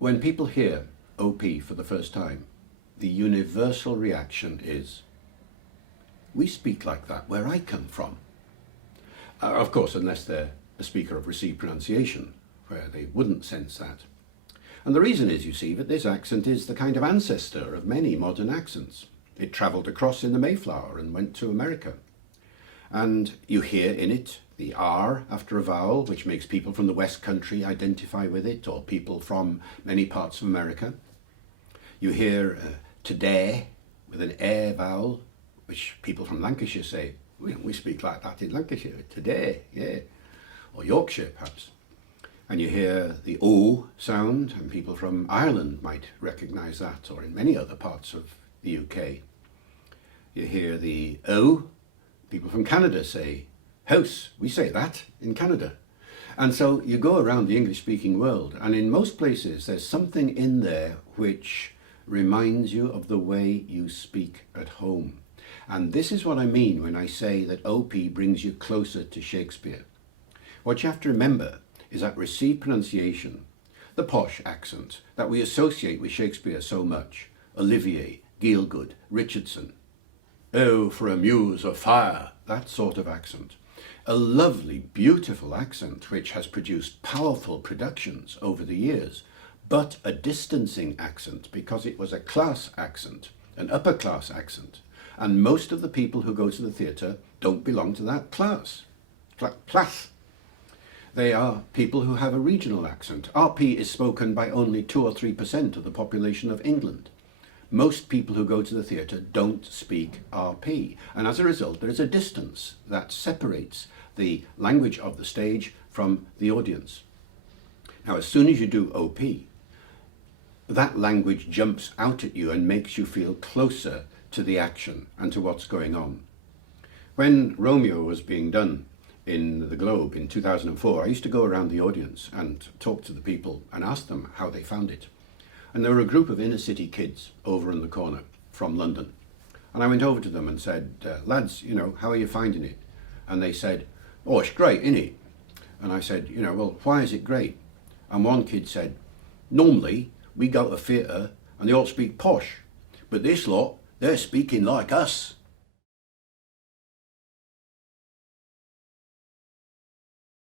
When people hear OP for the first time, the universal reaction is, we speak like that where I come from. Of course, unless they're a speaker of received pronunciation, where they wouldn't sense that. And the reason is, you see, that this accent is the kind of ancestor of many modern accents. It travelled across in the Mayflower and went to America. And you hear in it the R after a vowel, which makes people from the West Country identify with it, or people from many parts of America. You hear today with an air vowel, which people from Lancashire say, we speak like that in Lancashire, today, yeah, or Yorkshire perhaps. And you hear the O sound, and people from Ireland might recognise that, or in many other parts of the UK. You hear the O, people from Canada say house, we say that in Canada. And so you go around the English-speaking world, and in most places there's something in there which reminds you of the way you speak at home. And this is what I mean when I say that OP brings you closer to Shakespeare. What you have to remember is that received pronunciation, the posh accent that we associate with Shakespeare so much, Olivier, Gielgud, Richardson, oh, for a muse of fire, that sort of accent. A lovely, beautiful accent which has produced powerful productions over the years, but a distancing accent because it was a class accent, an upper class accent. And most of the people who go to the theatre don't belong to that class. They are people who have a regional accent. RP is spoken by only 2 or 3% of the population of England. Most people who go to the theatre don't speak RP, and as a result there is a distance that separates the language of the stage from the audience. Now, as soon as you do OP, that language jumps out at you and makes you feel closer to the action and to what's going on. When Romeo was being done in the Globe in 2004, I used to go around the audience and talk to the people and ask them how they found it. And there were a group of inner city kids over in the corner from London. And I went over to them and said, lads, how are you finding it? And they said, oh, it's great, innit? And I said, well, why is it great? And one kid said, normally we go to theatre and they all speak posh, but this lot, they're speaking like us.